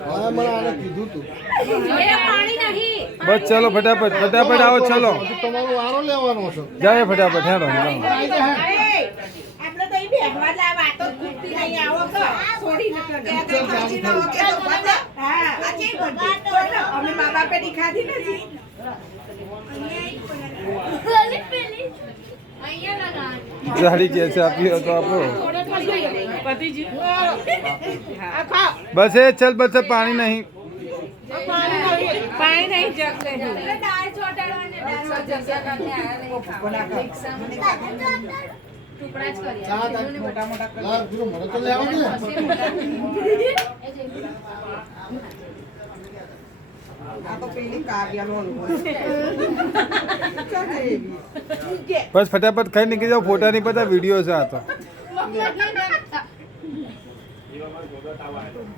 હા મને આને કીધું તું એ પાણી નહીં બસ ચલો ફટાફટ ફટાફટ આવો ચલો હજી તમારો વારો લેવાનો છે જાય ફટાફટ હેડો હેડો આપણે તો ઈ બેહવા જ આ વાતો ખૂટતી નહીં આવો તો છોડી ન કરે હા આજે અમે મા બાપે ની ખાધી નથી જાડી કે છે આપી તો આપો બસ એ ચલ બસ પાણી નહીં પાણી નહીં જગ નહીં મોટા મોટા કલર પૂરો મને તો લેવા દે આ તો પેલી કાવ્યાનો અનુભવ બસ ફટાફટ ખાઈ નીકળી જાઓ ફોટા નહીં પતા વિડીયો છે આ તો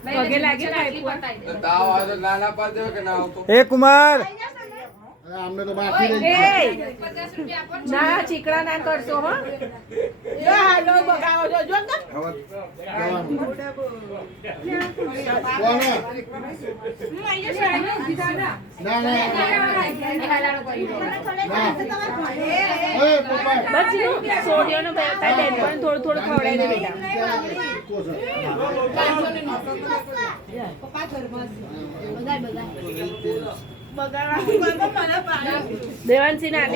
પગે લાગે તાવ આવે તો નાના પાડ દેવો કે ના આવતો એ કુમાર અમને તો બાકી રહી ના ચીકડા ના કરશો હો હાલો બગાવો જો જો ને ના ના બસ સોડિયોનો બેટા બેન પણ થોડું થોડું ખવડાવી દે બેટા દેવાંશી ના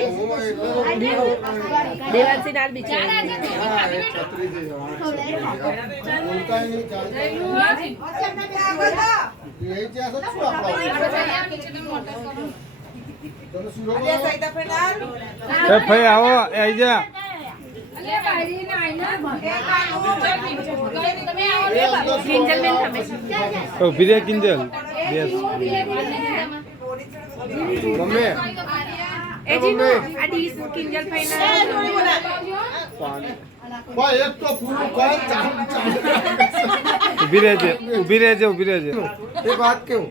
દેવાંશી ના બિચારા ભાઈ આવો આવી જા કિંજલ બેન તમે ઉભી રે કિંજલ બેસ મમ્મી એ જીનો આ ડીશ કિંજલ ફાઈના ભાઈ એક તો પૂરું કર ચાલ ઉભી રહેજે ઉભી રહેજે ઉભી રહેજે એક વાત કેવું